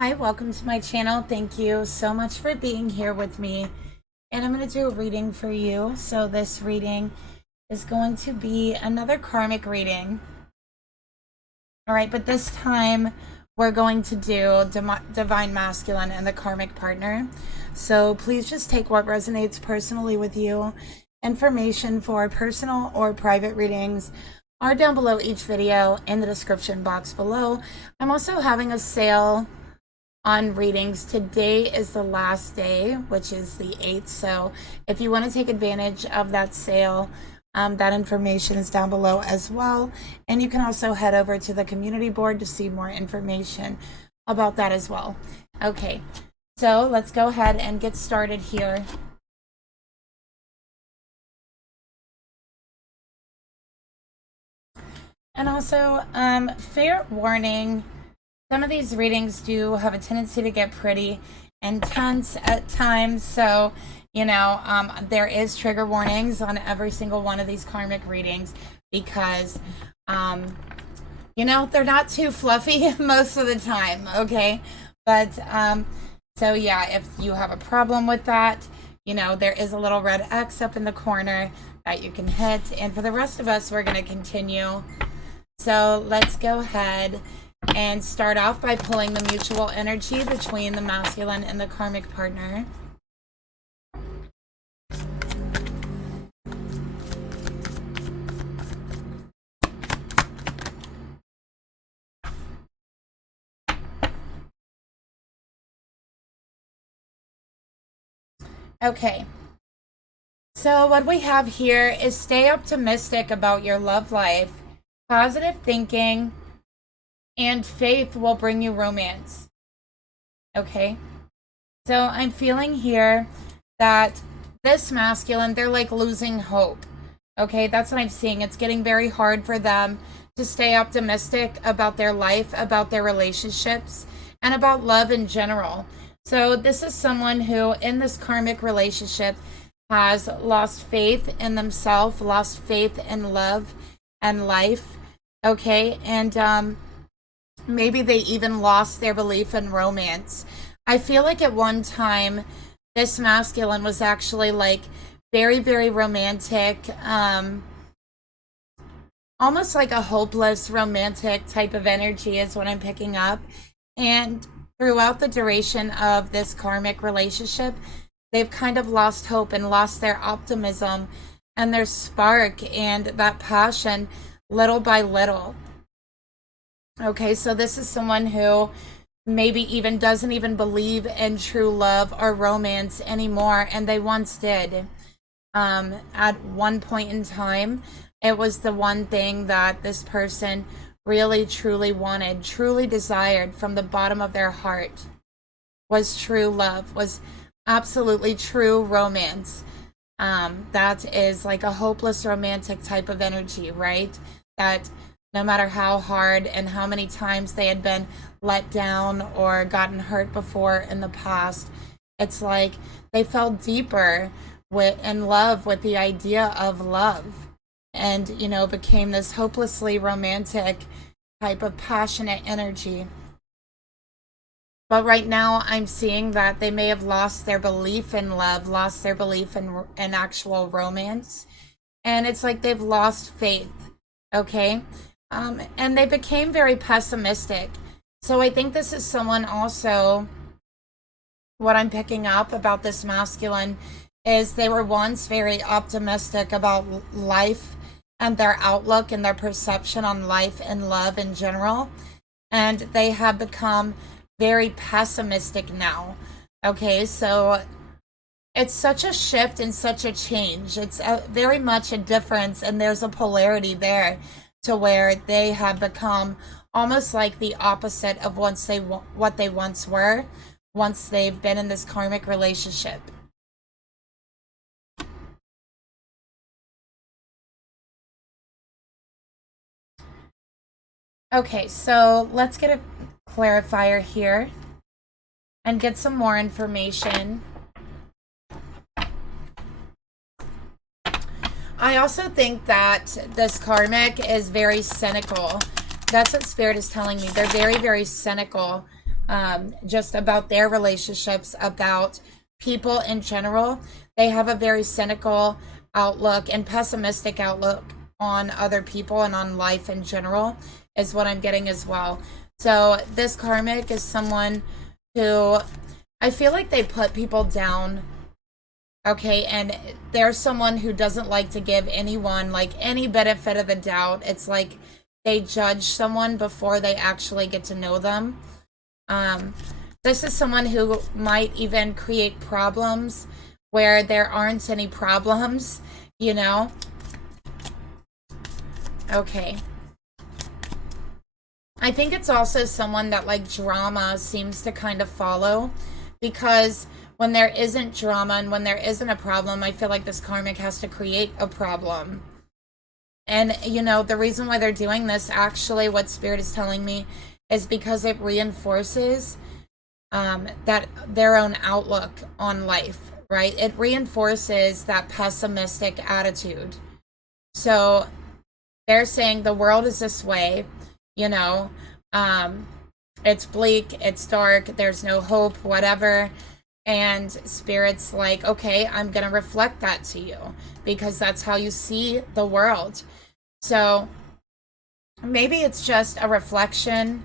Hi, welcome to my channel. Thank you so much for being here with me. And I'm going to do a reading for you. So this reading is going to be another karmic reading. All right, but this time we're going to do Divine Masculine and the Karmic Partner. So please just take what resonates personally with you. Information for personal or private readings are down below each video in the description box below. I'm also having a sale on readings. Today is the last day, which is the 8th. So if you want to take advantage of that sale, that information is down below as well. And you can also head over to the community board to see more information about that as well. Okay, so let's go ahead and get started here. And also, fair warning, some of these readings do have a tendency to get pretty intense at times. So, there is trigger warnings on every single one of these karmic readings because, they're not too fluffy most of the time, okay? But, so yeah, if you have a problem with that, there is a little red X up in the corner that you can hit. And for the rest of us, we're going to continue. So let's go ahead and start off by pulling the mutual energy between the masculine and the karmic partner. Okay, so what we have here is stay optimistic about your love life. Positive thinking and faith will bring you romance. Okay, so I'm feeling here that this masculine, they're like losing hope. Okay, that's what I'm seeing. It's getting very hard for them to stay optimistic about their life, about their relationships, and about love in general. So this is someone who in this karmic relationship has lost faith in themselves, lost faith in love and life. Okay, and maybe they even lost their belief in romance. I feel like at one time this masculine was actually like very, very romantic, almost like a hopeless romantic type of energy is what I'm picking up. And throughout the duration of this karmic relationship, they've kind of lost hope and lost their optimism and their spark and that passion little by little. Okay, so this is someone who maybe even doesn't even believe in true love or romance anymore, and they once did. At one point in time, it was the one thing that this person really truly wanted, truly desired from the bottom of their heart, was true love, was absolutely true romance. That is like a hopeless romantic type of energy, right? That no matter how hard and how many times they had been let down or gotten hurt before in the past, it's like they fell deeper in love with the idea of love, and became this hopelessly romantic type of passionate energy. But right now I'm seeing that they may have lost their belief in love, lost their belief in actual romance, and it's like they've lost faith. Okay, and they became very pessimistic. So I think this is someone also, what I'm picking up about this masculine is they were once very optimistic about life and their outlook and their perception on life and love in general. And they have become very pessimistic now. Okay, so it's such a shift and such a change. It's very much a difference, and there's a polarity there to where they have become almost like the opposite of what they once were, once they've been in this karmic relationship. Okay, so let's get a clarifier here and get some more information. I also think that this karmic is very cynical. That's what Spirit is telling me. They're very, very cynical just about their relationships, about people in general. They have a very cynical outlook and pessimistic outlook on other people and on life in general, is what I'm getting as well. So this karmic is someone who, I feel like they put people down. Okay, and there's someone who doesn't like to give anyone like any benefit of the doubt. It's like they judge someone before they actually get to know them. This is someone who might even create problems where there aren't any problems, you know? Okay. I think it's also someone that like drama seems to kind of follow, because when there isn't drama and when there isn't a problem, I feel like this karmic has to create a problem. And, you know, the reason why they're doing this, actually, what Spirit is telling me, is because it reinforces that their own outlook on life, right? It reinforces that pessimistic attitude. So they're saying the world is this way, you know, it's bleak, it's dark, there's no hope, whatever. And Spirit's like, okay, I'm going to reflect that to you because that's how you see the world. So maybe it's just a reflection,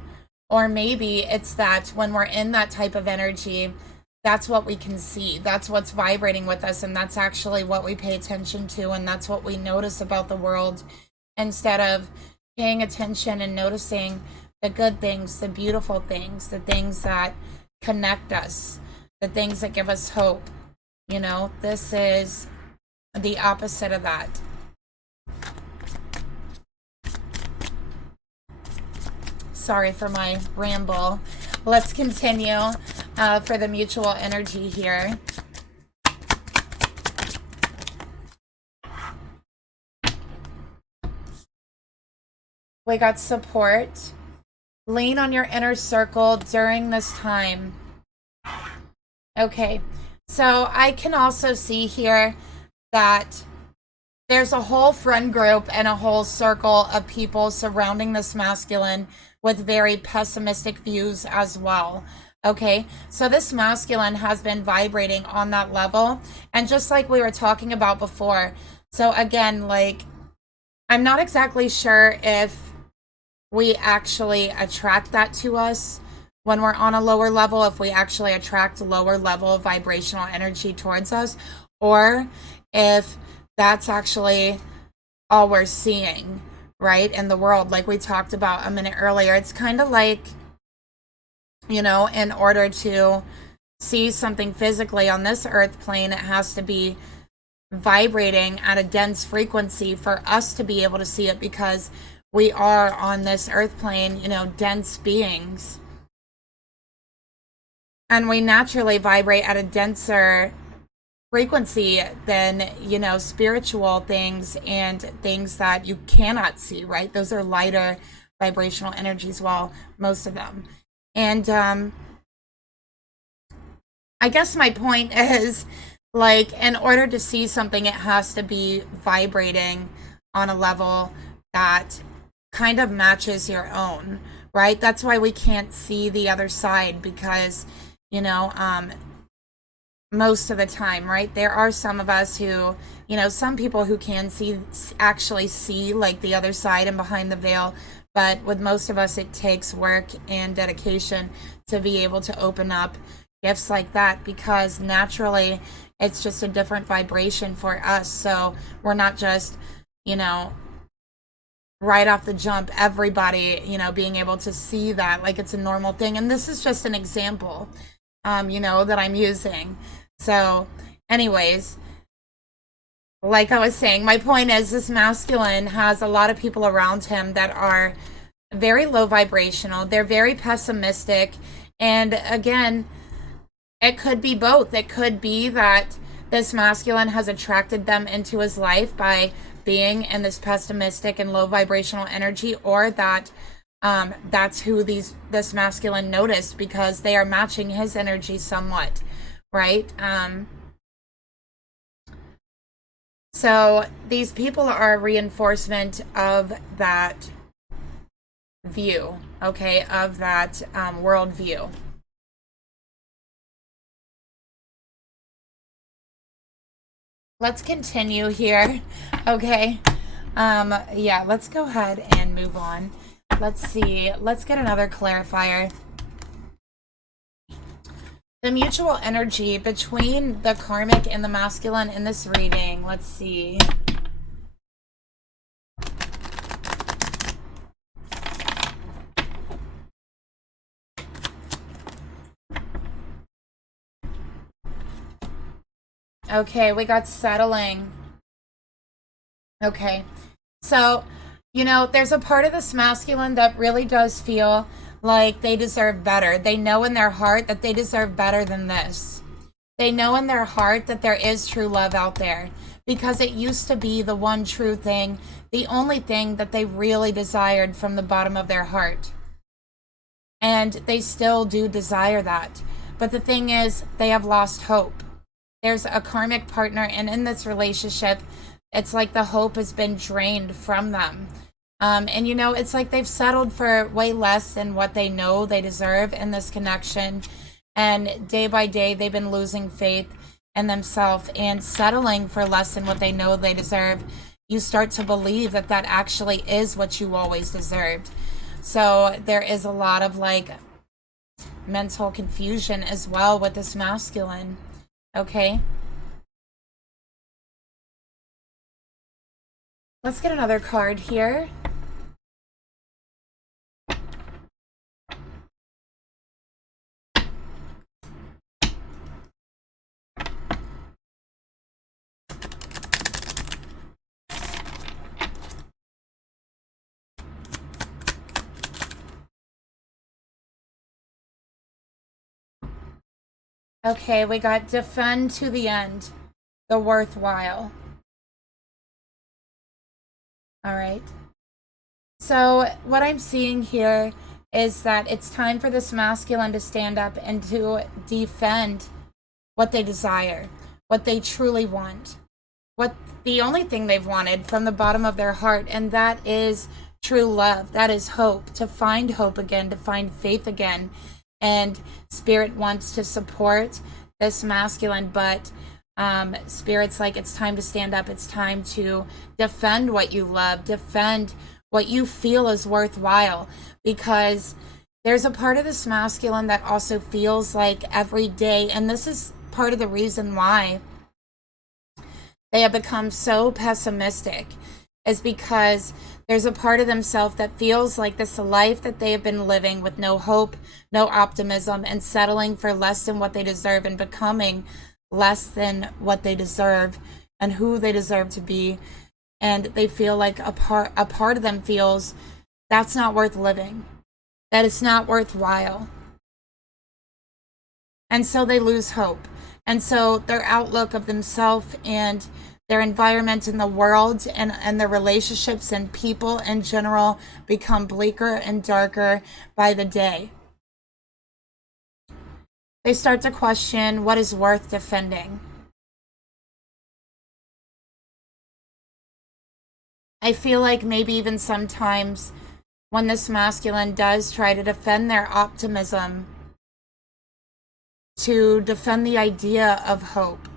or maybe it's that when we're in that type of energy, that's what we can see. That's what's vibrating with us. And that's actually what we pay attention to. And that's what we notice about the world, instead of paying attention and noticing the good things, the beautiful things, the things that connect us, the things that give us hope. You know, this is the opposite of that. Sorry for my ramble. Let's continue for the mutual energy here. We got support. Lean on your inner circle during this time. Okay, so I can also see here that there's a whole friend group and a whole circle of people surrounding this masculine with very pessimistic views as well. Okay, so this masculine has been vibrating on that level, and just like we were talking about before, so again, like, I'm not exactly sure if we actually attract that to us when we're on a lower level, if we actually attract lower level vibrational energy towards us, or if that's actually all we're seeing, right, in the world. Like we talked about a minute earlier, it's kind of like, you know, in order to see something physically on this earth plane, it has to be vibrating at a dense frequency for us to be able to see it, because we are on this earth plane, you know, dense beings. And we naturally vibrate at a denser frequency than, you know, spiritual things and things that you cannot see, right? Those are lighter vibrational energies, well, most of them. And I guess my point is, like, in order to see something, it has to be vibrating on a level that kind of matches your own, right? That's why we can't see the other side, because, you know, most of the time, right, there are some of us who, you know, some people who can actually see like the other side and behind the veil, but with most of us it takes work and dedication to be able to open up gifts like that, because naturally it's just a different vibration for us. So we're not just, you know, right off the jump, everybody, you know, being able to see that like it's a normal thing. And this is just an example, you know, that I'm using. So anyways, like I was saying, my point is this masculine has a lot of people around him that are very low vibrational. They're very pessimistic. And again, it could be both. It could be that this masculine has attracted them into his life by being in this pessimistic and low vibrational energy, or that that's who this masculine noticed because they are matching his energy somewhat, right? So these people are a reinforcement of that view, okay, of that worldview. Let's continue here. Okay. Yeah, let's go ahead and move on. Let's see. Let's get another clarifier. The mutual energy between the karmic and the masculine in this reading. Let's see. Okay, we got settling. Okay. So, you know, there's a part of this masculine that really does feel like they deserve better. They know in their heart that they deserve better than this. They know in their heart that there is true love out there because it used to be the one true thing, the only thing that they really desired from the bottom of their heart. And they still do desire that. But the thing is, they have lost hope. There's a karmic partner, and in this relationship, it's like the hope has been drained from them. And you know, it's like they've settled for way less than what they know they deserve in this connection. And day by day, they've been losing faith in themselves and settling for less than what they know they deserve. You start to believe that that actually is what you always deserved. So there is a lot of like mental confusion as well with this masculine. Okay. Let's get another card here. Okay, we got defend to the end, the worthwhile. All right. So what I'm seeing here is that it's time for this masculine to stand up and to defend what they desire, what they truly want, what the only thing they've wanted from the bottom of their heart, and that is true love. That is hope, to find hope again, to find faith again. And Spirit wants to support this masculine, but Spirit's like, it's time to stand up. It's time to defend what you love, defend what you feel is worthwhile, because there's a part of this masculine that also feels like every day, and this is part of the reason why they have become so pessimistic, is because there's a part of themselves that feels like this life that they have been living with no hope, no optimism, and settling for less than what they deserve and becoming less than what they deserve and who they deserve to be. And they feel like a part of them feels that's not worth living, that it's not worthwhile. And so they lose hope. And so their outlook of themselves and their environment in the world and their relationships and people in general become bleaker and darker by the day. They start to question what is worth defending. I feel like maybe even sometimes when this masculine does try to defend their optimism, to defend the idea of hope,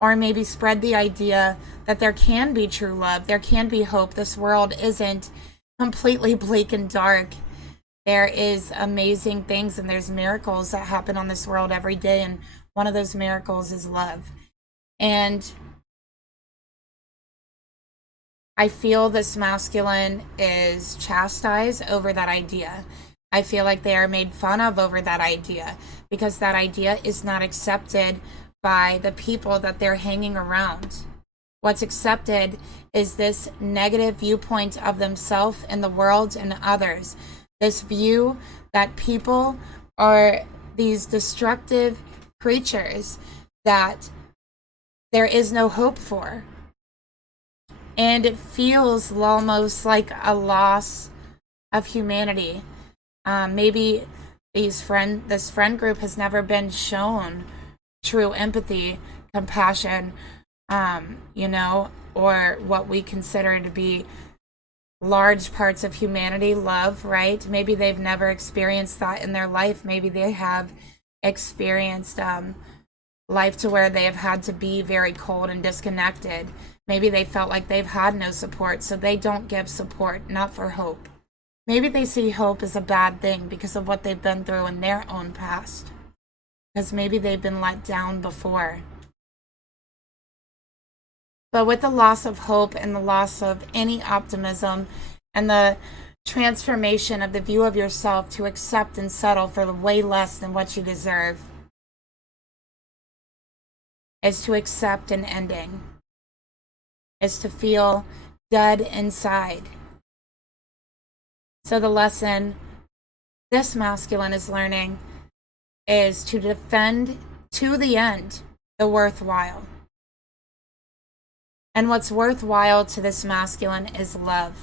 or maybe spread the idea that there can be true love, there can be hope. This world isn't completely bleak and dark. There is amazing things and there's miracles that happen on this world every day, and one of those miracles is love. And I feel this masculine is chastised over that idea. I feel like they are made fun of over that idea because that idea is not accepted by the people that they're hanging around. What's accepted is this negative viewpoint of themselves and the world and others. This view that people are these destructive creatures that there is no hope for. And it feels almost like a loss of humanity. Maybe this friend group has never been shown true empathy, compassion, or what we consider to be large parts of humanity, love, right? Maybe they've never experienced that in their life. Maybe they have experienced life to where they have had to be very cold and disconnected. Maybe they felt like they've had no support, so they don't give support, not for hope. Maybe they see hope as a bad thing because of what they've been through in their own past. Because maybe they've been let down before. But with the loss of hope and the loss of any optimism and the transformation of the view of yourself to accept and settle for way less than what you deserve, is to accept an ending, is to feel dead inside. So the lesson this masculine is learning is to defend to the end the worthwhile. And what's worthwhile to this masculine is love,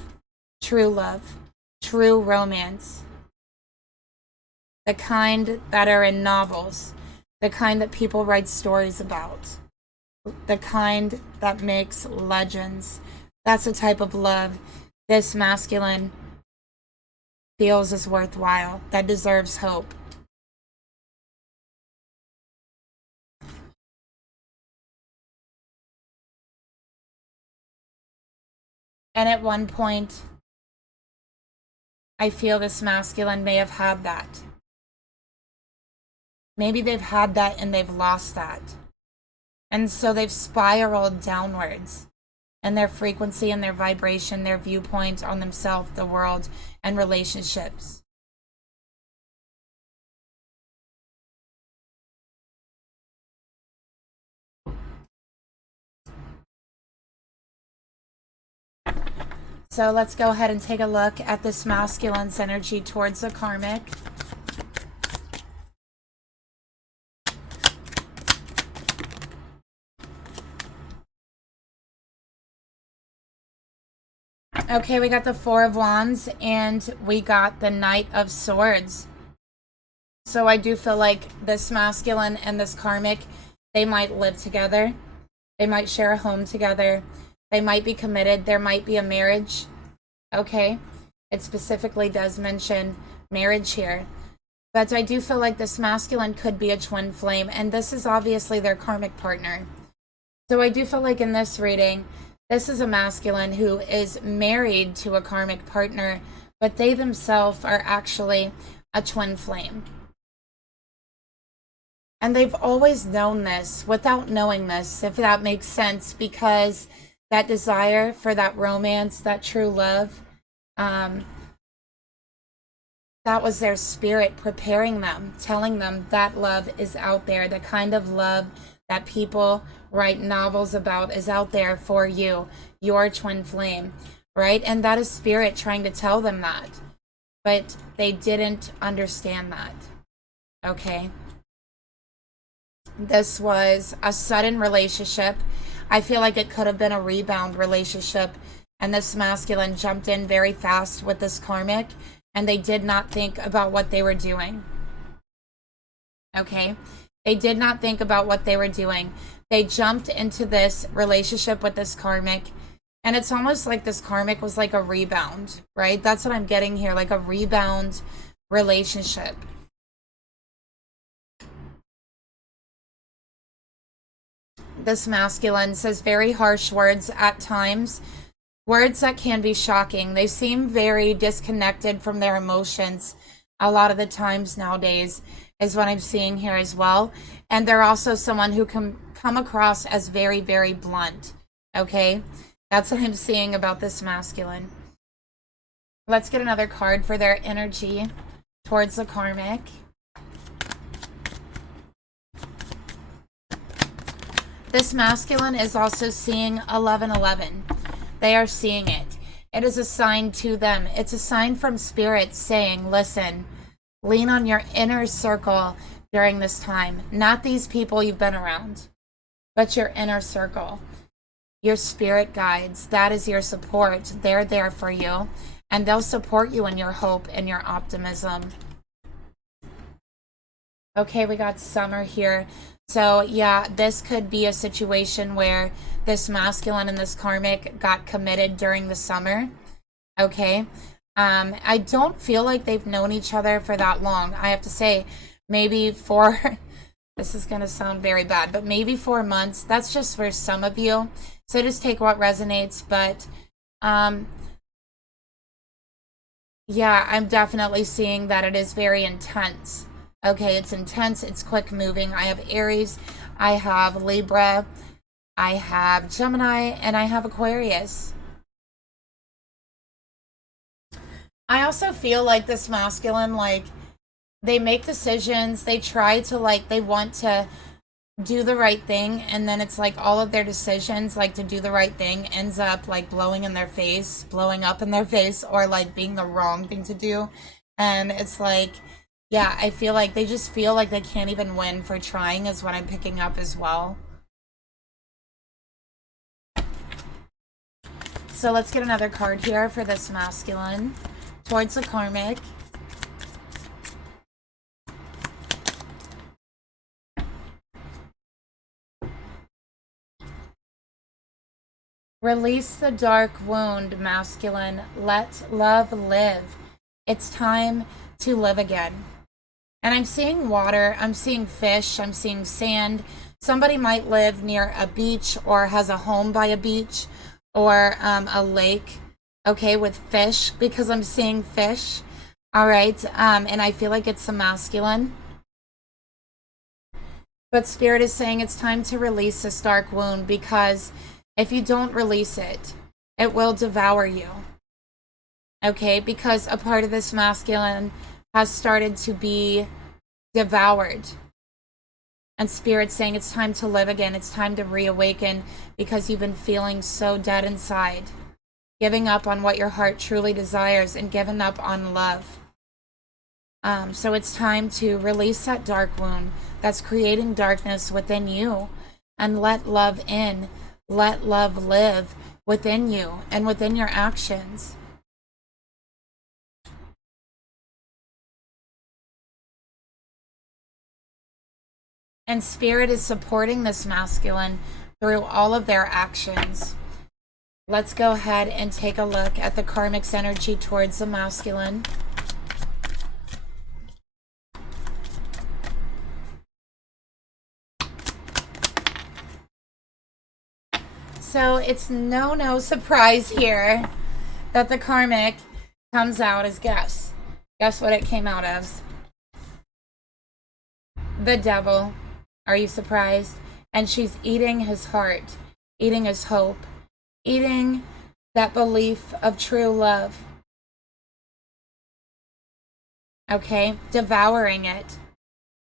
true romance. The kind that are in novels, the kind that people write stories about, the kind that makes legends. That's the type of love this masculine feels is worthwhile, that deserves hope. And at one point, I feel this masculine may have had that. Maybe they've had that and they've lost that. And so they've spiraled downwards in their frequency and their vibration, their viewpoint on themselves, the world, and relationships. So let's go ahead and take a look at this masculine's energy towards the karmic. Okay, we got the Four of Wands and we got the Knight of Swords. So I do feel like this masculine and this karmic, they might live together. They might share a home together. They might be committed. There might be a marriage. Okay, it specifically does mention marriage here. But I do feel like this masculine could be a twin flame, and this is obviously their karmic partner. So I do feel like in this reading, this is a masculine who is married to a karmic partner, but they themselves are actually a twin flame. And they've always known this without knowing this, if that makes sense, because that desire for that romance, that true love, that was their spirit preparing them, telling them that love is out there. The kind of love that people write novels about is out there for you, your twin flame, right? And that is spirit trying to tell them that. But they didn't understand that, okay? This was a sudden relationship. I feel like it could have been a rebound relationship, and this masculine jumped in very fast with this karmic, and they did not think about what they were doing. Okay? They did not think about what they were doing. They jumped into this relationship with this karmic, and it's almost like this karmic was like a rebound, right? That's what I'm getting here, like a rebound relationship. This masculine says very harsh words at times, words that can be shocking. They seem very disconnected from their emotions a lot of the times nowadays, is what I'm seeing here as well. And they're also someone who can come across as very, very blunt, okay? That's what I'm seeing about this masculine. Let's get another card for their energy towards the karmic. This masculine is also seeing 1111. They are seeing it. It is a sign to them. It's a sign from spirit saying, listen, lean on your inner circle during this time. Not these people you've been around, but your inner circle. Your spirit guides. That is your support. They're there for you, and they'll support you in your hope and your optimism. Okay, we got Summer here. So yeah, this could be a situation where this masculine and this karmic got committed during the summer. Okay. I don't feel like they've known each other for that long. I have to say, maybe This is going to sound very bad, but maybe 4 months. That's just for some of you. So just take what resonates. But yeah, I'm definitely seeing that it is very intense. Okay, it's intense. It's quick moving. I have Aries. I have Libra. I have Gemini. And I have Aquarius. I also feel like this masculine, like, they make decisions. They try to, like, they want to do the right thing, and then it's like all of their decisions, like to do the right thing, ends up like blowing up in their face, or like being the wrong thing to do. And it's like, yeah, I feel like they just feel like they can't even win for trying, is what I'm picking up as well. So let's get another card here for this masculine towards the karmic. Release the dark wound, masculine. Let love live. It's time to live again. And I'm seeing water. I'm seeing fish. I'm seeing sand. Somebody might live near a beach or has a home by a beach or a lake, okay, with fish, because I'm seeing fish. All right. And I feel like it's a masculine. But Spirit is saying it's time to release this dark wound, because if you don't release it, it will devour you. Okay, because a part of this masculine has started to be devoured. And Spirit's saying it's time to live again. It's time to reawaken, because you've been feeling so dead inside. Giving up on what your heart truly desires and giving up on love. So it's time to release that dark wound that's creating darkness within you, and let love in. Let love live within you and within your actions. And Spirit is supporting this masculine through all of their actions. Let's go ahead and take a look at the karmic's energy towards the masculine. So it's no surprise here that the karmic comes out as guess. Guess what it came out as? The devil. Are you surprised? And she's eating his heart, eating his hope, eating that belief of true love. Okay? Devouring it.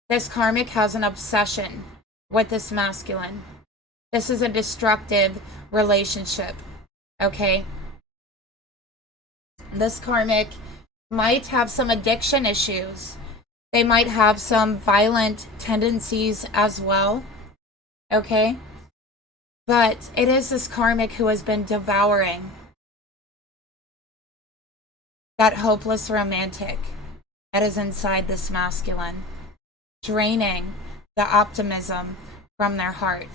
This karmic has an obsession with this masculine. This is a destructive relationship, okay? This karmic might have some addiction issues. They might have some violent tendencies as well, okay? But it is this karmic who has been devouring that hopeless romantic that is inside this masculine, draining the optimism from their heart.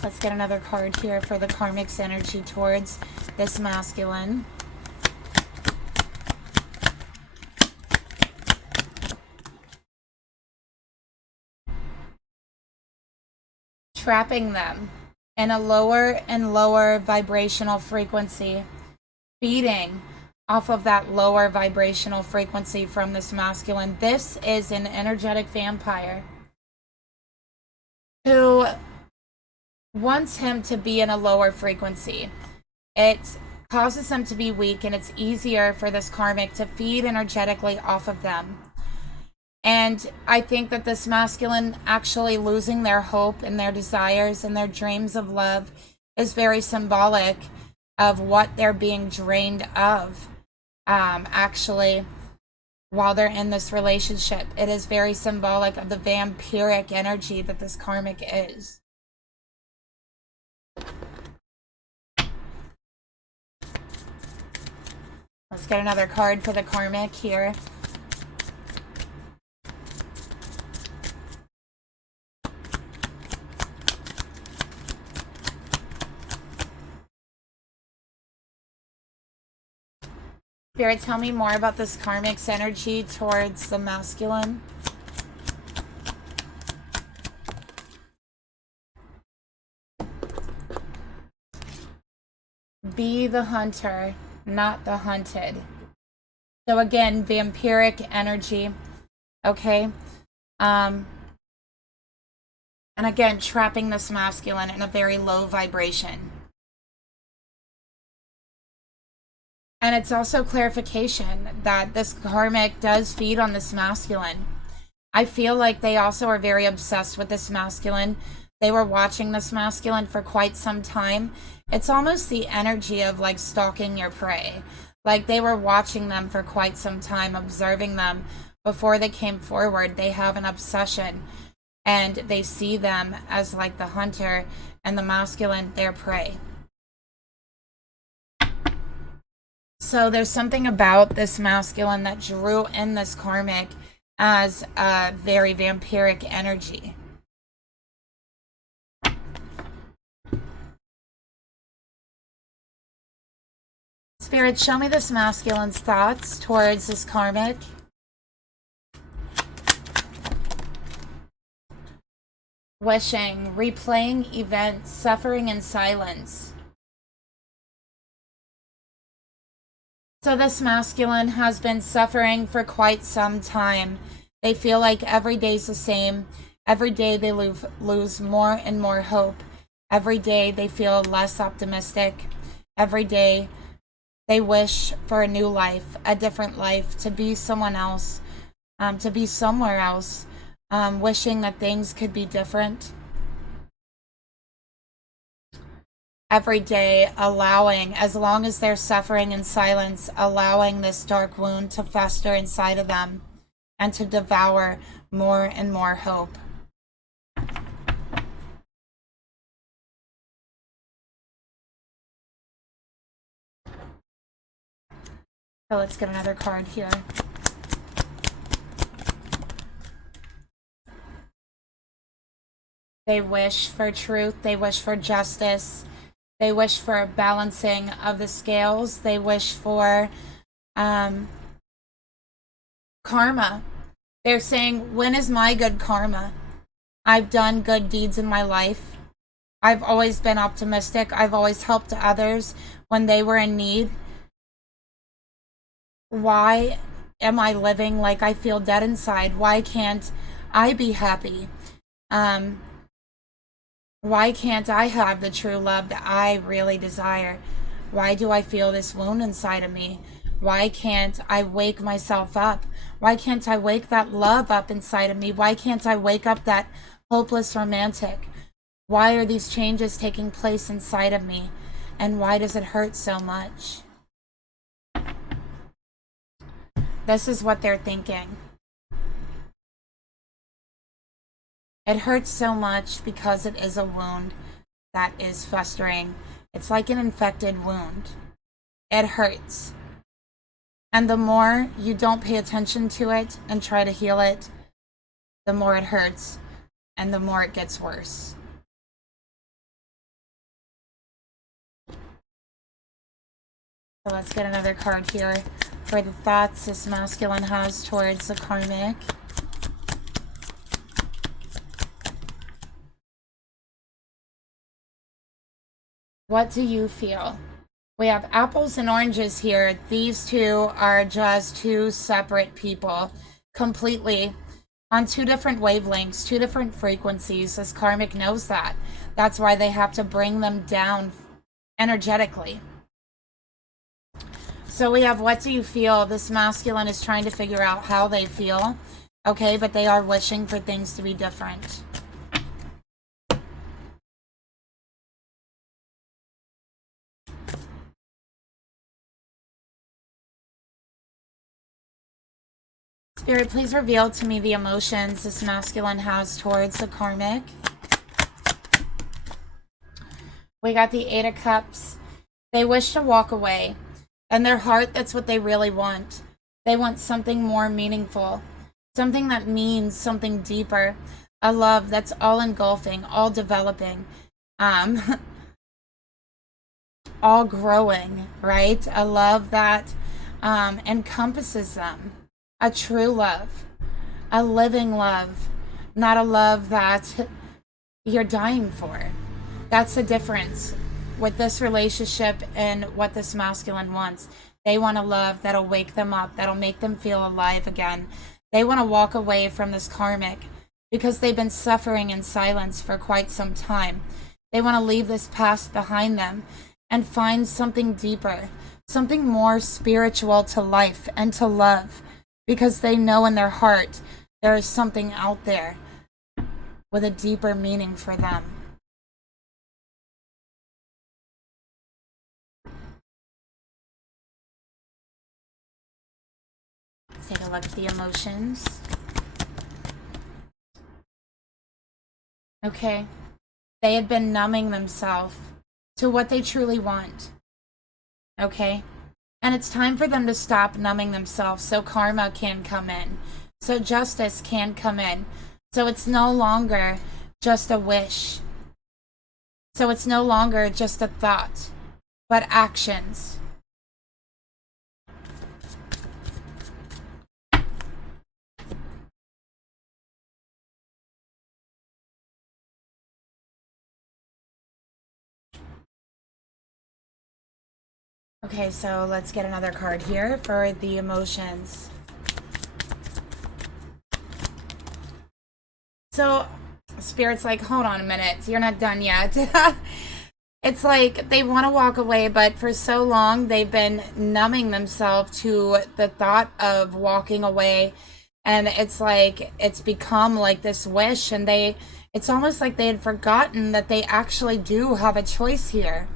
Let's get another card here for the karmic's energy towards this masculine. Trapping them in a lower and lower vibrational frequency, feeding off of that lower vibrational frequency from this masculine. This is an energetic vampire who wants him to be in a lower frequency. It causes them to be weak, and it's easier for this karmic to feed energetically off of them. And I think that this masculine actually losing their hope and their desires and their dreams of love is very symbolic of what they're being drained of, actually, while they're in this relationship. It is very symbolic of the vampiric energy that this karmic is. Let's get another card for the karmic here. Spirit, tell me more about this karmic's energy towards the masculine. Be the hunter, not the hunted. So again, vampiric energy. Okay. And again, trapping this masculine in a very low vibration. And it's also clarification that this karmic does feed on this masculine. I feel like they also are very obsessed with this masculine. They were watching this masculine for quite some time. It's almost the energy of like stalking your prey. Like they were watching them for quite some time, observing them before they came forward. They have an obsession and they see them as like the hunter and the masculine, their prey. So there's something about this masculine that drew in this karmic as a very vampiric energy. Spirit, show me this masculine's thoughts towards this karmic. Wishing, replaying events, suffering in silence. So this masculine has been suffering for quite some time. They feel like every day's the same. Every day they lose more and more hope. Every day they feel less optimistic. Every day they wish for a new life, a different life, to be someone else, to be somewhere else, wishing that things could be different. Every day allowing, as long as they're suffering in silence, allowing this dark wound to fester inside of them and to devour more and more hope. So let's get another card here. They wish for truth. They wish for justice. They wish for a balancing of the scales. They wish for karma. They're saying, when is my good karma? I've done good deeds in my life. I've always been optimistic. I've always helped others when they were in need. Why am I living like I feel dead inside? Why can't I be happy? Why can't I have the true love that I really desire? Why do I feel this wound inside of me? Why can't I wake myself up? Why can't I wake that love up inside of me? Why can't I wake up that hopeless romantic? Why are these changes taking place inside of me? And why does it hurt so much? This is what they're thinking. It hurts so much because it is a wound that is festering. It's like an infected wound. It hurts. And the more you don't pay attention to it and try to heal it, the more it hurts and the more it gets worse. So let's get another card here for the thoughts this masculine has towards the karmic. What do you feel? We have apples and oranges here. These two are just two separate people, completely on two different wavelengths, two different frequencies. This karmic knows that. That's why they have to bring them down energetically. So we have, what do you feel? This masculine is trying to figure out how they feel. Okay, but they are wishing for things to be different. Spirit, please reveal to me the emotions this masculine has towards the karmic. We got the Eight of Cups. They wish to walk away. In their heart, that's what they really want. They want something more meaningful. Something that means something deeper. A love that's all engulfing, all developing. All growing, right? A love that encompasses them. A true love, a living love, not a love that you're dying for. That's the difference with this relationship and what this masculine wants. They want a love that'll wake them up, that'll make them feel alive again. They want to walk away from this karmic because they've been suffering in silence for quite some time. They want to leave this past behind them and find something deeper, something more spiritual to life and to love, because they know in their heart there is something out there with a deeper meaning for them. Let's take a look at the emotions. Okay. They had been numbing themselves to what they truly want. Okay? And it's time for them to stop numbing themselves so karma can come in. So justice can come in. So it's no longer just a wish. So it's no longer just a thought, but actions. Okay, so let's get another card here for the emotions. So, Spirit's like, hold on a minute, you're not done yet. It's like they want to walk away, but for so long they've been numbing themselves to the thought of walking away. And it's like, it's become like this wish, and it's almost like they had forgotten that they actually do have a choice here.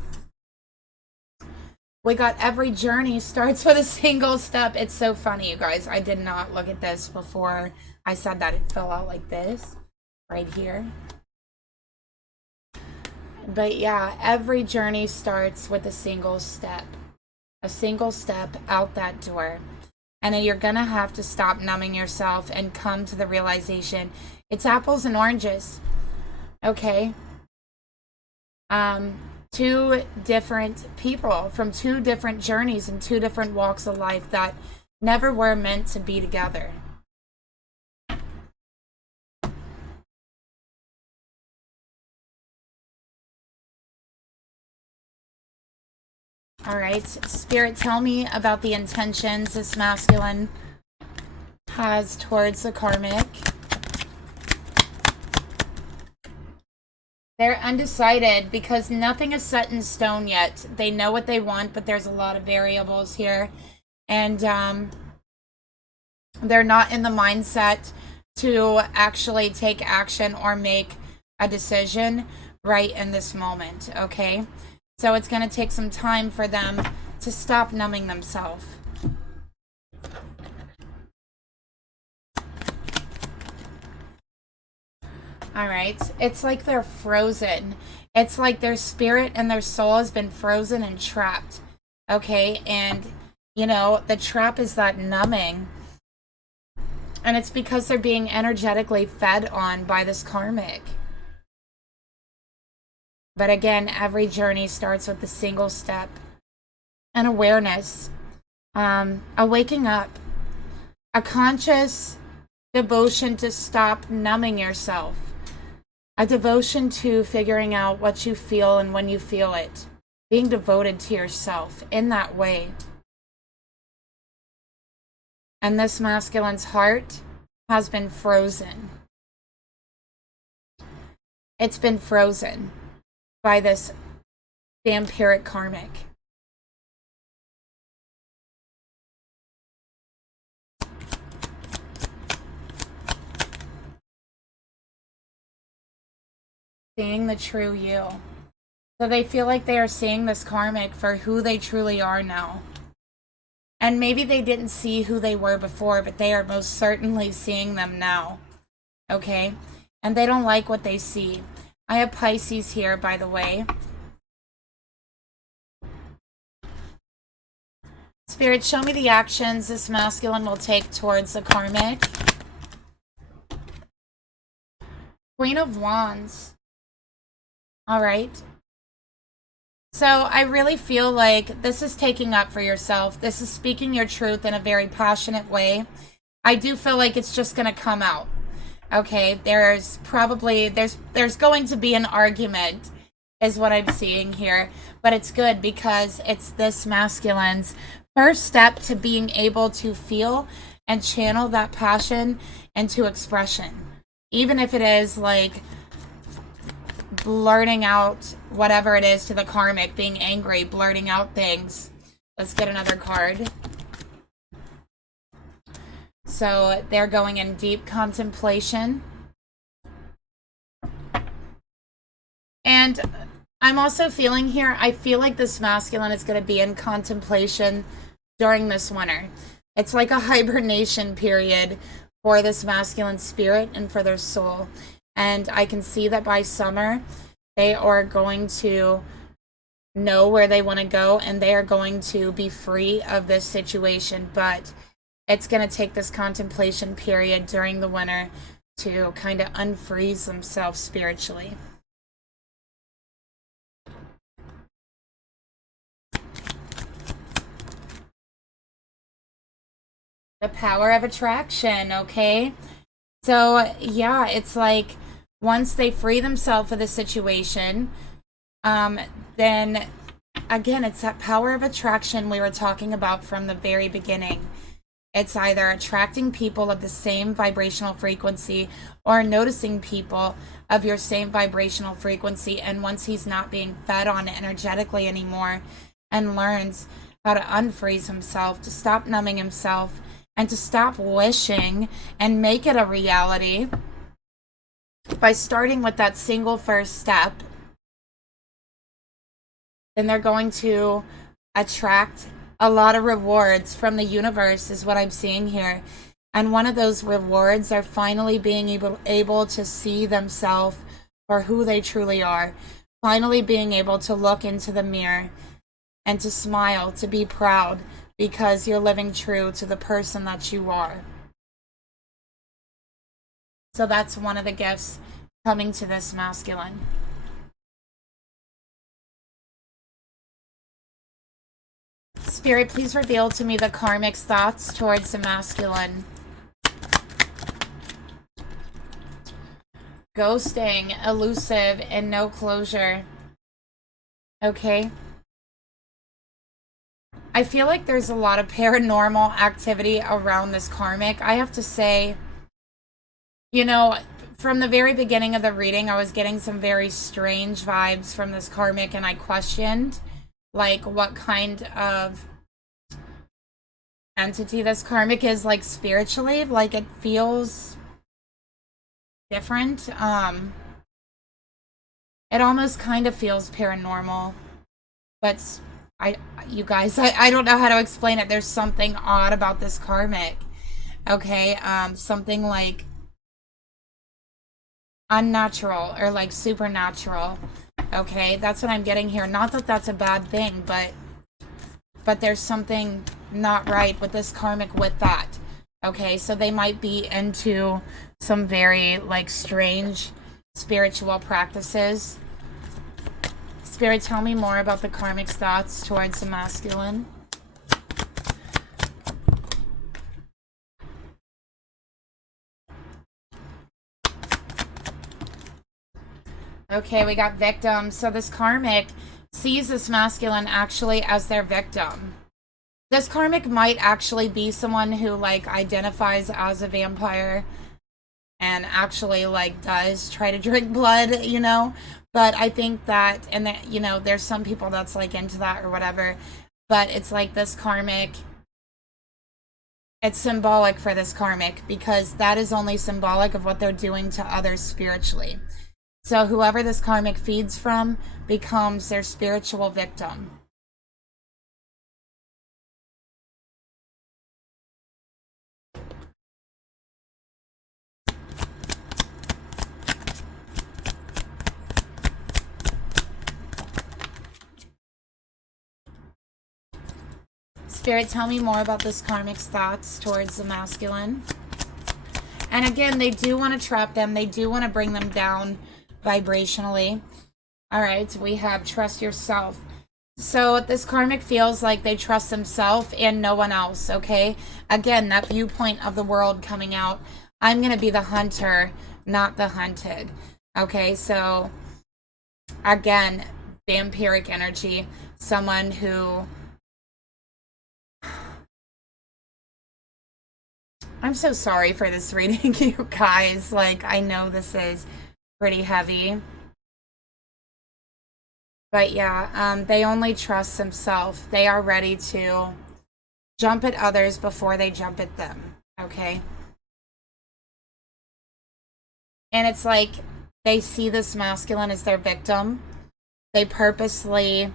We got every journey starts with a single step. It's so funny, you guys. I did not look at this before I said that. It fell out like this, right here. But yeah, every journey starts with a single step. A single step out that door. And then you're going to have to stop numbing yourself and come to the realization it's apples and oranges. Okay? Two different people from two different journeys and two different walks of life that never were meant to be together. All right, Spirit, tell me about the intentions this masculine has towards the karmic. They're undecided because nothing is set in stone yet. They know what they want, but there's a lot of variables here. And they're not in the mindset to actually take action or make a decision right in this moment, okay? So it's going to take some time for them to stop numbing themselves. All right, it's like they're frozen. It's like their spirit and their soul has been frozen and trapped. Okay, and you know, the trap is that numbing. And it's because they're being energetically fed on by this karmic. But again, every journey starts with a single step. An awareness. A waking up. A conscious devotion to stop numbing yourself. A devotion to figuring out what you feel and when you feel it. Being devoted to yourself in that way. And this masculine's heart has been frozen. It's been frozen by this vampiric karmic. Seeing the true you. So they feel like they are seeing this karmic for who they truly are now. And maybe they didn't see who they were before, but they are most certainly seeing them now. Okay? And they don't like what they see. I have Pisces here, by the way. Spirit, show me the actions this masculine will take towards the karmic. Queen of Wands. All right. So I really feel like this is taking up for yourself. This is speaking your truth in a very passionate way. I do feel like it's just going to come out. Okay, there's probably there's going to be an argument is what I'm seeing here, but it's good because it's this masculine's first step to being able to feel and channel that passion into expression. Even if it is like blurting out whatever it is to the karmic, being angry, blurting out things. Let's get another card. So they're going in deep contemplation. And I'm also feeling here, I feel like this masculine is going to be in contemplation during this winter. It's like a hibernation period for this masculine spirit and for their soul. And I can see that by summer, they are going to know where they want to go and they are going to be free of this situation. But it's going to take this contemplation period during the winter to kind of unfreeze themselves spiritually. The power of attraction, okay? So, yeah, it's like once they free themselves of the situation, then again, it's that power of attraction we were talking about from the very beginning. It's either attracting people of the same vibrational frequency or noticing people of your same vibrational frequency. And once he's not being fed on energetically anymore and learns how to unfreeze himself, to stop numbing himself, and to stop wishing and make it a reality by starting with that single first step, then they're going to attract a lot of rewards from the universe is what I'm seeing here. And one of those rewards are finally being able to see themselves for who they truly are. Finally being able to look into the mirror and to smile, to be proud because you're living true to the person that you are. So that's one of the gifts coming to this masculine. Spirit, please reveal to me the karmic's thoughts towards the masculine. Ghosting, elusive, and no closure. Okay. I feel like there's a lot of paranormal activity around this karmic. I have to say, you know, from the very beginning of the reading, I was getting some very strange vibes from this karmic, and I questioned, like, what kind of entity this karmic is, like, spiritually. Like, it feels different. It almost kind of feels paranormal, but you guys, I don't know how to explain it. There's something odd about this karmic. Okay, something like unnatural or like supernatural. Okay, that's what I'm getting here. Not that that's a bad thing, but there's something not right with this karmic with that. Okay, so they might be into some very like strange spiritual practices. Spirit, tell me more about the karmic's thoughts towards the masculine. Okay, we got victim. So this karmic sees this masculine actually as their victim. This karmic might actually be someone who like identifies as a vampire and actually like does try to drink blood, you know. But I think that, and that, you know, there's some people that's like into that or whatever. But it's like this karmic, it's symbolic for this karmic because that is only symbolic of what they're doing to others spiritually. So whoever this karmic feeds from becomes their spiritual victim. Spirit, tell me more about this karmic's thoughts towards the masculine. And again, they do want to trap them. They do want to bring them down vibrationally. All right, we have trust yourself. So this karmic feels like they trust themselves and no one else, okay? Again, that viewpoint of the world coming out. I'm going to be the hunter, not the hunted. Okay, so again, vampiric energy. Someone who... I'm so sorry for this reading, you guys. Like, I know this is pretty heavy. But yeah, they only trust themselves. They are ready to jump at others before they jump at them, okay? And it's like they see this masculine as their victim. They purposely,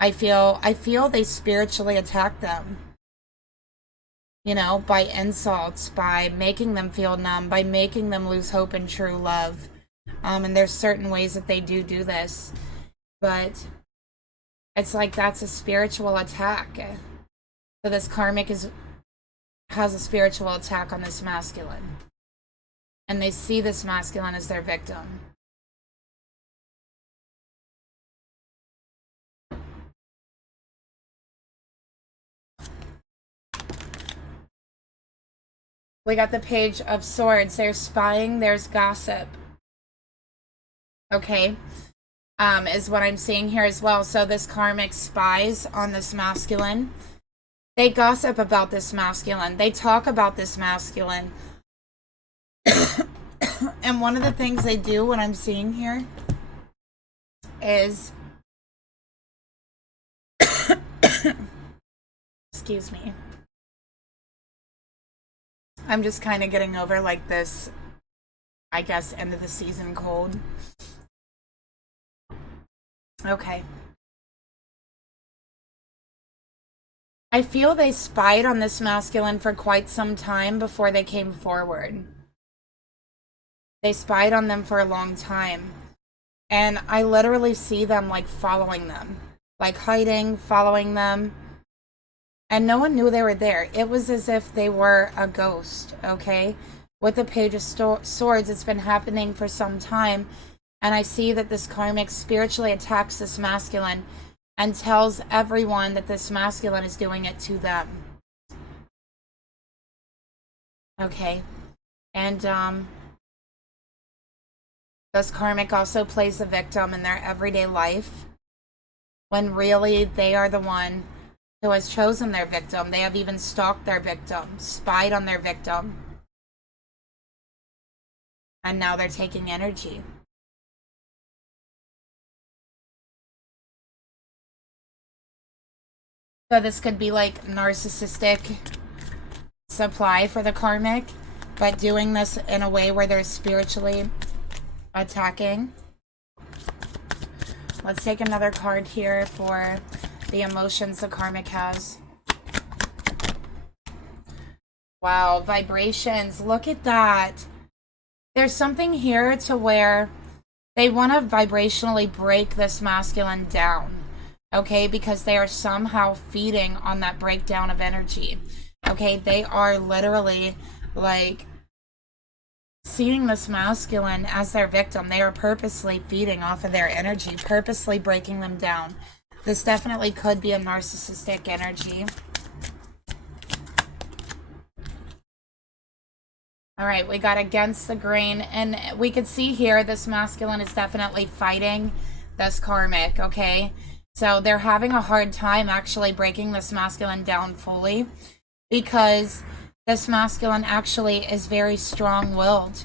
I feel they spiritually attack them. You know, by insults, by making them feel numb, by making them lose hope in true love. And there's certain ways that they do this. But it's like that's a spiritual attack. So this karmic has a spiritual attack on this masculine. And they see this masculine as their victim. We got the Page of Swords. There's spying, there's gossip. Okay. Is what I'm seeing here as well. So this karmic spies on this masculine. They gossip about this masculine. They talk about this masculine. And one of the things they do, what I'm seeing here, is... Excuse me. I'm just kind of getting over like this, I guess, end of the season cold. Okay. I feel they spied on this masculine for quite some time before they came forward. They spied on them for a long time. And I literally see them like following them. Like hiding, following them. And no one knew they were there. It was as if they were a ghost, okay? With the Page of Swords, it's been happening for some time. And I see that this karmic spiritually attacks this masculine and tells everyone that this masculine is doing it to them. Okay. And this karmic also plays the victim in their everyday life, when really they are the one who has chosen their victim. They have even stalked their victim, spied on their victim. And now they're taking energy. So this could be like narcissistic supply for the karmic, but doing this in a way where they're spiritually attacking. Let's take another card here for the emotions the karmic has. Wow, vibrations. Look at that. There's something here to where they want to vibrationally break this masculine down. Okay, because they are somehow feeding on that breakdown of energy. Okay, they are literally like seeing this masculine as their victim. They are purposely feeding off of their energy, purposely breaking them down. This definitely could be a narcissistic energy. All right, we got against the grain, and we could see here this masculine is definitely fighting this karmic, okay? So they're having a hard time actually breaking this masculine down fully, because this masculine actually is very strong-willed.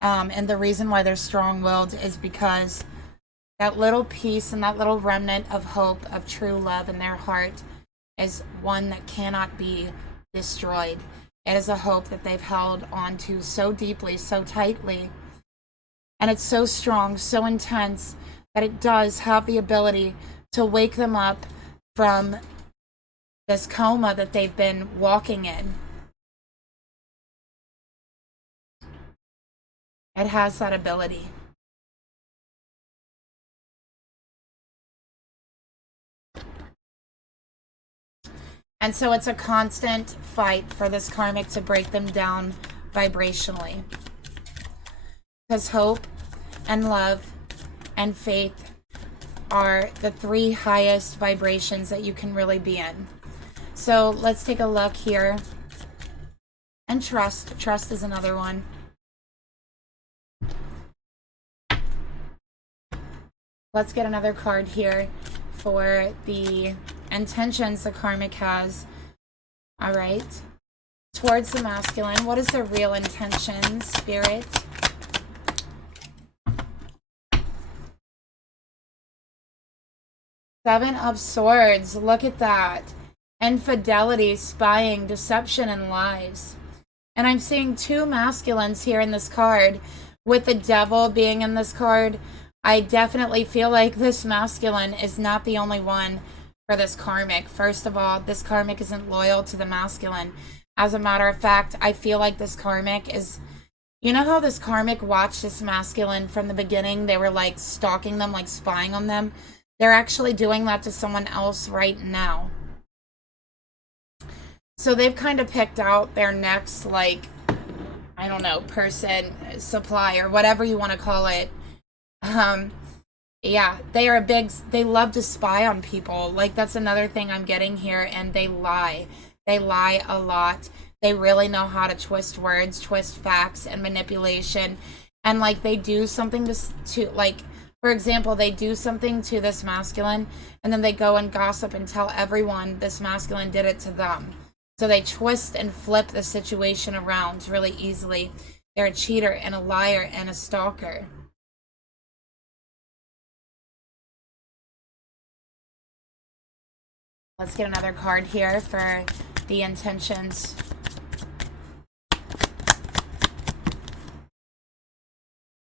And the reason why they're strong-willed is because that little piece and that little remnant of hope of true love in their heart is one that cannot be destroyed. It is a hope that they've held on to so deeply, so tightly. And it's so strong, so intense, that it does have the ability to wake them up from this coma that they've been walking in. It has that ability. And so it's a constant fight for this karmic to break them down vibrationally. Because hope and love and faith are the 3 highest vibrations that you can really be in. So let's take a look here. And trust. Trust is another one. Let's get another card here for the intentions the karmic has. All right. Towards the masculine. What is their real intention, Spirit? Seven of Swords. Look at that. Infidelity, spying, deception, and lies. And I'm seeing 2 masculines here in this card. With the devil being in this card, I definitely feel like this masculine is not the only one for this karmic. First of all, this karmic isn't loyal to the masculine. As a matter of fact, I feel like this karmic is... You know how this karmic watched this masculine from the beginning? They were like stalking them, like spying on them. They're actually doing that to someone else right now. So they've kind of picked out their next, like, I don't know, person, supplier, whatever you want to call it. Yeah, they love to spy on people. Like, that's another thing I'm getting here. And they lie. They lie a lot. They really know how to twist words, twist facts, and manipulation. And, like, they do something to like, for example, they do something to this masculine, and then they go and gossip and tell everyone this masculine did it to them. So they twist and flip the situation around really easily. They're a cheater and a liar and a stalker. Let's get another card here for the intentions.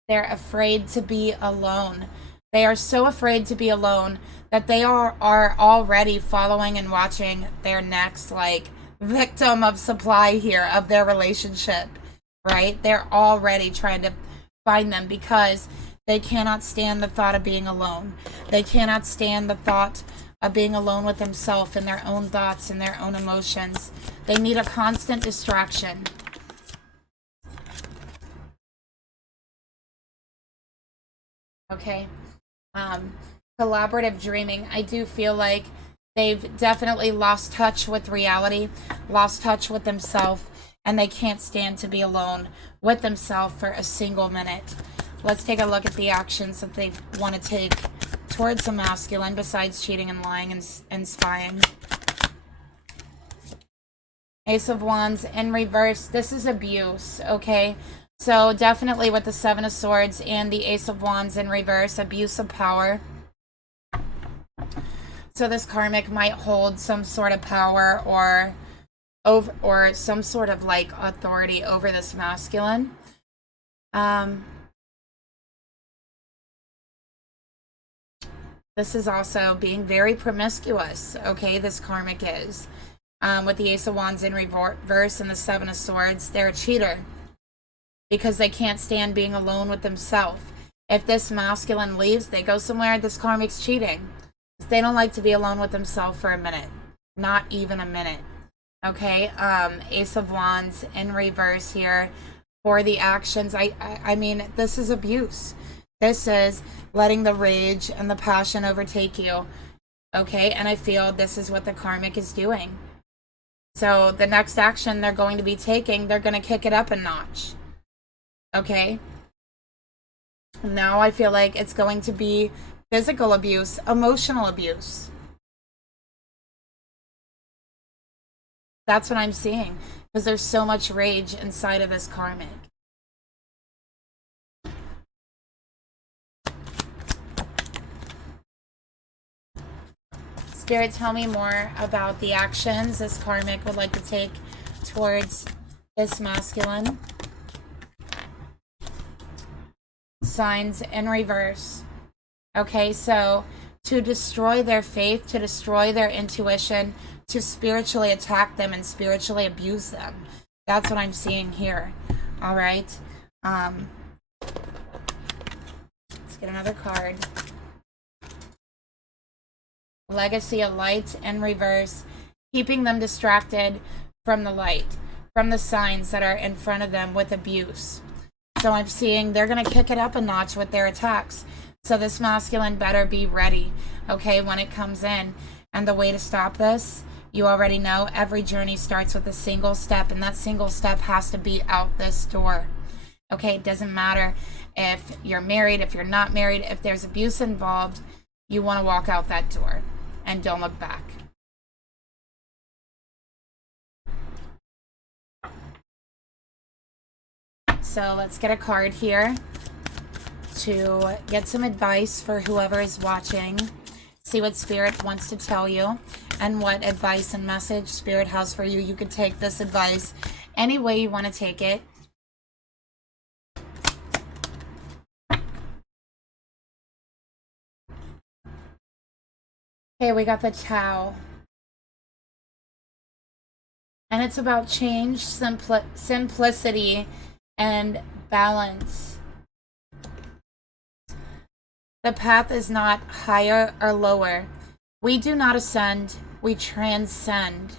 They're afraid to be alone. They are so afraid to be alone that they are already following and watching their next, like, victim of supply here of their relationship, right? They're already trying to find them because they cannot stand the thought of being alone. They cannot stand the thought of being alone with themselves and their own thoughts and their own emotions. They need a constant distraction. Okay. Collaborative dreaming. I do feel like they've definitely lost touch with reality, lost touch with themselves, and they can't stand to be alone with themselves for a single minute. Let's take a look at the actions that they want to take towards the masculine besides cheating and lying and spying. Ace of Wands in reverse. This is abuse, okay? So definitely with the Seven of Swords and the Ace of Wands in reverse, abuse of power. So this karmic might hold some sort of power or some sort of like authority over this masculine. This is also being very promiscuous, okay? This karmic is. With the Ace of Wands in reverse and the Seven of Swords, they're a cheater because they can't stand being alone with themselves. If this masculine leaves, they go somewhere, this karmic's cheating. They don't like to be alone with themselves for a minute. Not even a minute. Okay? Ace of Wands in reverse here for the actions. I mean, this is abuse. This is letting the rage and the passion overtake you. Okay? And I feel this is what the karmic is doing. So the next action they're going to be taking, they're going to kick it up a notch. Okay? Now I feel like it's going to be physical abuse, emotional abuse. That's what I'm seeing. Because there's so much rage inside of this karmic. Spirit, tell me more about the actions this karmic would like to take towards this masculine. Signs in reverse. Okay, so to destroy their faith, to destroy their intuition, to spiritually attack them and spiritually abuse them. That's what I'm seeing here. All right. Let's get another card. Legacy of light in reverse, keeping them distracted from the light, from the signs that are in front of them with abuse. So I'm seeing they're going to kick it up a notch with their attacks. So this masculine better be ready, okay, when it comes in. And the way to stop this, you already know, every journey starts with a single step, and that single step has to be out this door. Okay, it doesn't matter if you're married, if you're not married, if there's abuse involved, you want to walk out that door and don't look back. So let's get a card here to get some advice for whoever is watching. See what Spirit wants to tell you and what advice and message Spirit has for you. You could take this advice any way you want to take it. Okay, we got the Tao. And it's about change, simplicity, and balance. The path is not higher or lower. We do not ascend, we transcend.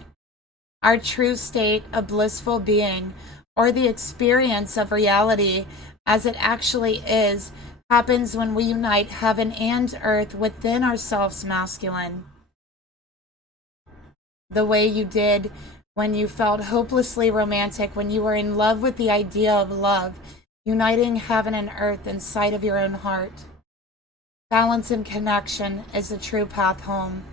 Our true state of blissful being, or the experience of reality as it actually is, happens when we unite heaven and earth within ourselves, masculine. The way you did when you felt hopelessly romantic, when you were in love with the idea of love, uniting heaven and earth inside of your own heart. Balance and connection is the true path home.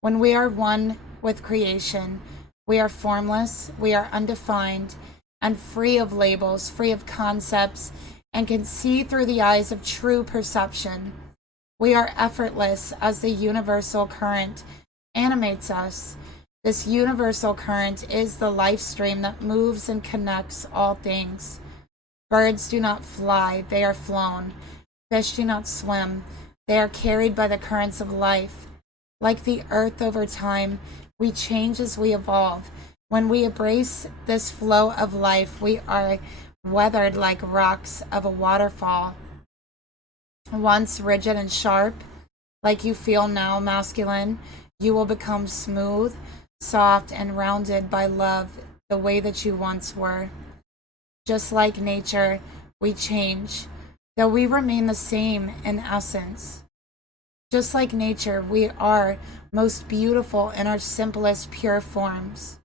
When we are one with creation, we are formless, we are undefined, and free of labels, free of concepts, and can see through the eyes of true perception. We are effortless as the universal current animates us. This universal current is the life stream that moves and connects all things. Birds do not fly, they are flown. Fish do not swim, they are carried by the currents of life. Like the earth over time, we change as we evolve. When we embrace this flow of life, we are weathered like rocks of a waterfall. Once rigid and sharp, like you feel now, masculine, you will become smooth, soft, and rounded by love the way that you once were. Just like nature, we change, though we remain the same in essence. Just like nature, we are most beautiful in our simplest, pure forms.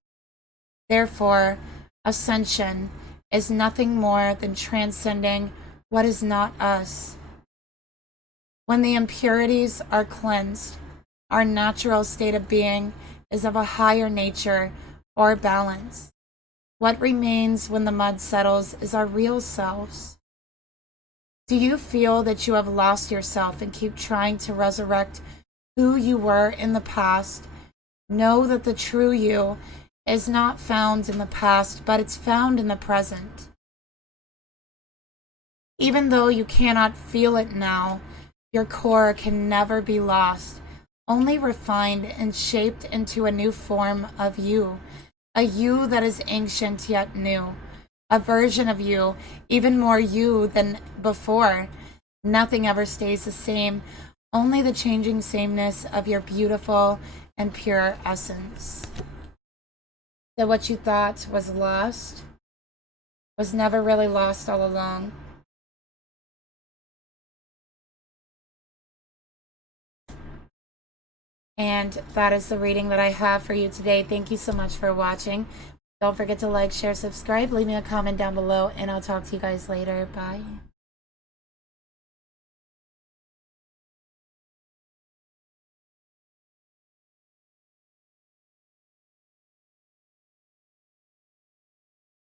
Therefore, ascension is nothing more than transcending what is not us. When the impurities are cleansed, our natural state of being is of a higher nature or balance. What remains when the mud settles is our real selves. Do you feel that you have lost yourself and keep trying to resurrect who you were in the past? Know that the true you is not found in the past, but it's found in the present. Even though you cannot feel it now, your core can never be lost, only refined and shaped into a new form of you, a you that is ancient yet new, a version of you, even more you than before. Nothing ever stays the same, only the changing sameness of your beautiful and pure essence. That what you thought was lost was never really lost all along. And that is the reading that I have for you today. Thank you so much for watching. Don't forget to like, share, subscribe, leave me a comment down below, and I'll talk to you guys later. Bye.